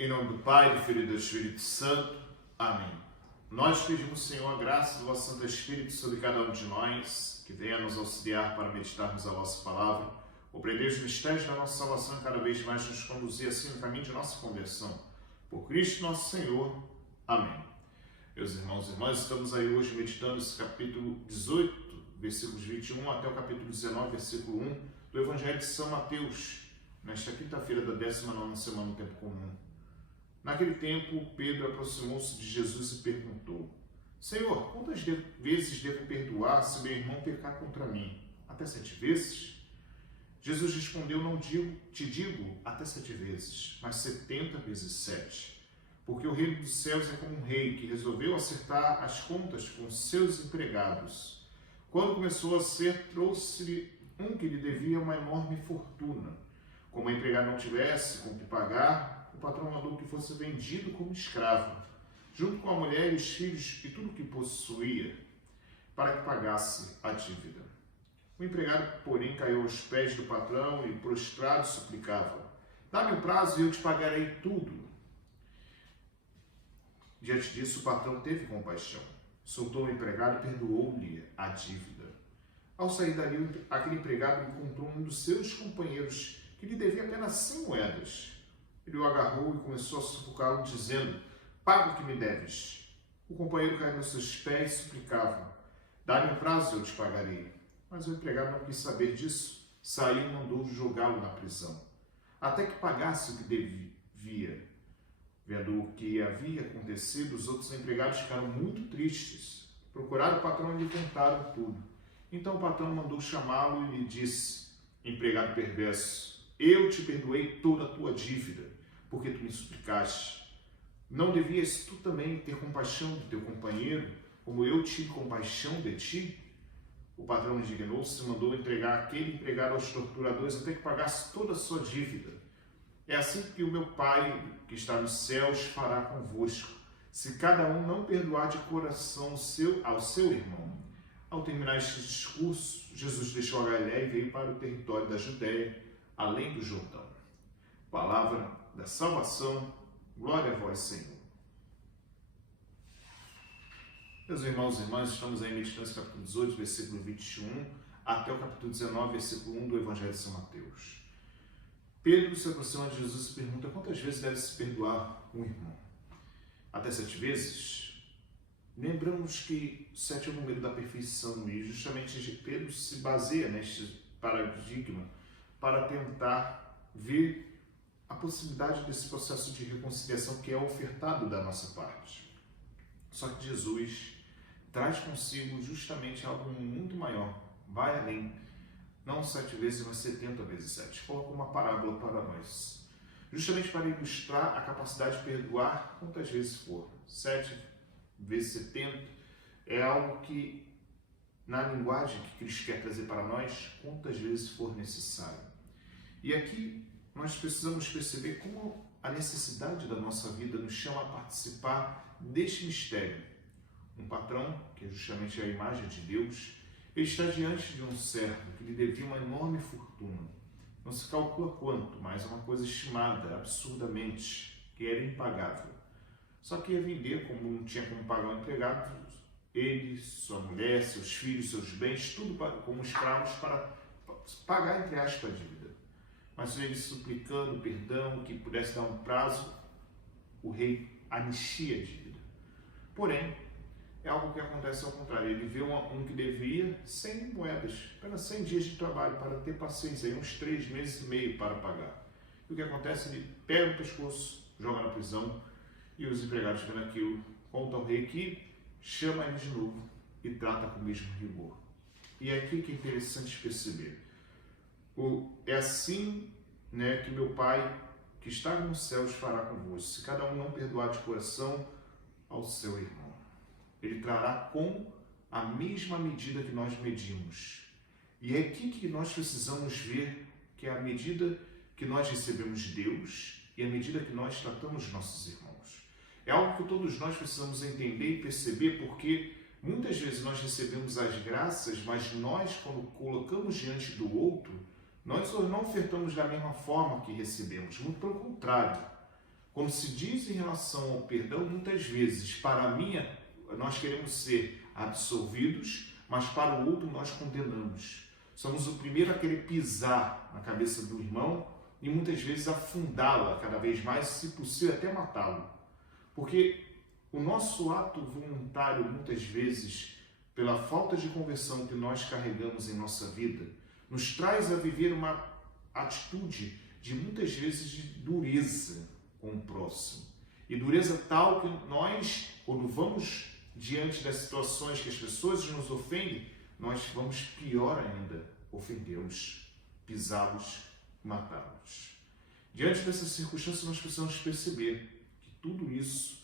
Em nome do Pai, do Filho e do Espírito Santo. Amém. Nós pedimos, Senhor, a graça do vosso Santo Espírito sobre cada um de nós, que venha nos auxiliar para meditarmos a vossa palavra, compreender os mistérios da nossa salvação e cada vez mais nos conduzir assim no caminho de nossa conversão. Por Cristo nosso Senhor. Amém. Meus irmãos e irmãs, estamos aí hoje meditando esse capítulo 18, versículos 21 até o capítulo 19, versículo 1 do Evangelho de São Mateus, nesta quinta-feira da 19ª semana do Tempo Comum. Naquele tempo, Pedro aproximou-se de Jesus e perguntou: Senhor, quantas vezes devo perdoar se meu irmão pecar contra mim? Até 7 vezes? Jesus respondeu: Não te digo até 7 vezes, mas 70 vezes 7. Porque o reino dos céus é como um rei que resolveu acertar as contas com seus empregados. Quando começou a ser, trouxe-lhe um que lhe devia uma enorme fortuna. Como o empregado não tivesse com o que pagar, o patrão mandou que fosse vendido como escravo, junto com a mulher e os filhos e tudo o que possuía, para que pagasse a dívida. O empregado, porém, caiu aos pés do patrão e, prostrado, suplicava: Dá-me um prazo e eu te pagarei tudo. Diante disso, o patrão teve compaixão, soltou o empregado e perdoou-lhe a dívida. Ao sair dali, aquele empregado encontrou um dos seus companheiros que lhe devia apenas 100 moedas. Ele o agarrou e começou a sufocá-lo, dizendo: Paga o que me deves. O companheiro caiu nos seus pés e suplicava: Dá-me um prazo e eu te pagarei. Mas o empregado não quis saber disso, saiu e mandou jogá-lo na prisão, até que pagasse o que devia. Vendo o que havia acontecido, os outros empregados ficaram muito tristes. Procuraram o patrão e lhe contaram tudo. Então o patrão mandou chamá-lo e lhe disse: Empregado perverso, eu te perdoei toda a tua dívida, porque tu me suplicaste. Não devias tu também ter compaixão do teu companheiro, como eu tive compaixão de ti? O patrão indignou-se e mandou entregar aquele empregado aos torturadores até que pagasse toda a sua dívida. É assim que o meu Pai, que está nos céus, fará convosco, se cada um não perdoar de coração ao seu irmão. Ao terminar este discurso, Jesus deixou a Galiléia e veio para o território da Judéia, além do Jordão. Palavra da salvação, glória a vós, Senhor. Meus irmãos e irmãs, estamos aí meditando esse capítulo 18, versículo 21, até o capítulo 19, versículo 1 do Evangelho de São Mateus. Pedro se aproxima de Jesus e pergunta: quantas vezes deve se perdoar um irmão? Até 7 vezes? Lembramos que 7 é o número da perfeição e justamente Pedro se baseia neste paradigma para tentar ver a possibilidade desse processo de reconciliação que é ofertado da nossa parte. Só que Jesus traz consigo justamente algo muito maior, vai além, não 7 vezes, mas 70 vezes 7. Coloca uma parábola para nós, justamente para ilustrar a capacidade de perdoar quantas vezes for. 7 vezes 70 é algo que, na linguagem que Cristo quer trazer para nós, quantas vezes for necessário. E aqui nós precisamos perceber como a necessidade da nossa vida nos chama a participar deste mistério. Um patrão, que é justamente a imagem de Deus, ele está diante de um servo que lhe devia uma enorme fortuna. Não se calcula quanto, mas é uma coisa estimada absurdamente, que era impagável. Só que ia vender, como não tinha como pagar o empregado, ele, sua mulher, seus filhos, seus bens, tudo como escravos para pagar, entre aspas, a dívida. Mas ele suplicando perdão, que pudesse dar um prazo, o rei anistia a dívida. Porém, é algo que acontece ao contrário. Ele vê um que devia 100 moedas, apenas 100 dias de trabalho para ter paciência, aí uns 3 meses e meio para pagar. E o que acontece? Ele pega o pescoço, joga na prisão, e os empregados vendo aquilo, contam ao rei que chama ele de novo e trata com o mesmo rigor. E é aqui que é interessante perceber. É assim, que meu Pai, que está nos céus, fará convosco, se cada um não perdoar de coração ao seu irmão. Ele trará com a mesma medida que nós medimos. E é aqui que nós precisamos ver que é a medida que nós recebemos de Deus e a medida que nós tratamos nossos irmãos. É algo que todos nós precisamos entender e perceber, porque muitas vezes nós recebemos as graças, mas nós, quando colocamos diante do outro, nós não ofertamos da mesma forma que recebemos, muito pelo contrário. Quando se diz em relação ao perdão, muitas vezes, para mim, nós queremos ser absolvidos, mas para o outro nós condenamos. Somos o primeiro a querer pisar na cabeça do irmão e muitas vezes afundá-la cada vez mais, se possível até matá-lo. Porque o nosso ato voluntário, muitas vezes, pela falta de conversão que nós carregamos em nossa vida, nos traz a viver uma atitude de muitas vezes de dureza com o próximo. E dureza tal que nós, quando vamos diante das situações que as pessoas nos ofendem, nós vamos pior ainda, ofendê-los, pisá-los, matá-los. Diante dessas circunstâncias, nós precisamos perceber que tudo isso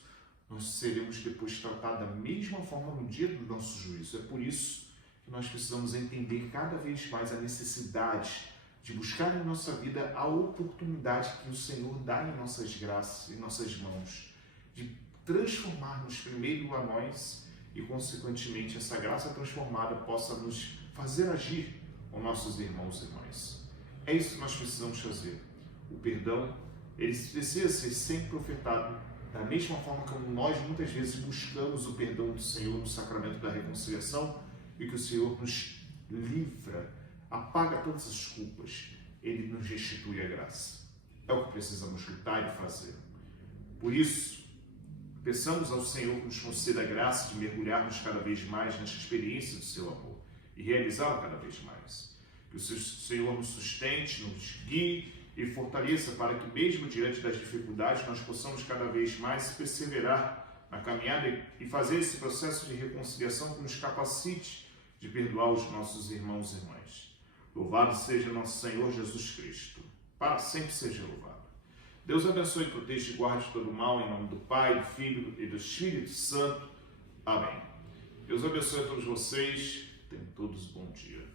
nós seremos depois tratados da mesma forma no dia do nosso juízo. É por isso que nós precisamos entender cada vez mais a necessidade de buscar em nossa vida a oportunidade que o Senhor dá em nossas graças, em nossas mãos, de transformar-nos primeiro a nós e, consequentemente, essa graça transformada possa nos fazer agir com nossos irmãos e irmãs. É isso que nós precisamos fazer. O perdão, ele precisa ser sempre ofertado da mesma forma como nós muitas vezes buscamos o perdão do Senhor no sacramento da reconciliação e que o Senhor nos livra, apaga todas as culpas, ele nos restitui a graça. É o que precisamos gritar e fazer. Por isso, peçamos ao Senhor que nos conceda a graça de mergulharmos cada vez mais nesta experiência do seu amor e realizá-la cada vez mais. Que o Senhor nos sustente, nos guie e fortaleça para que, mesmo diante das dificuldades, nós possamos cada vez mais perseverar na caminhada e fazer esse processo de reconciliação que nos capacite de perdoar os nossos irmãos e irmãs. Louvado seja nosso Senhor Jesus Cristo. Para sempre seja louvado. Deus abençoe, proteja e guarde todo o mal, em nome do Pai, do Filho e do Espírito Santo. Amém. Deus abençoe a todos vocês. Tenham todos um bom dia.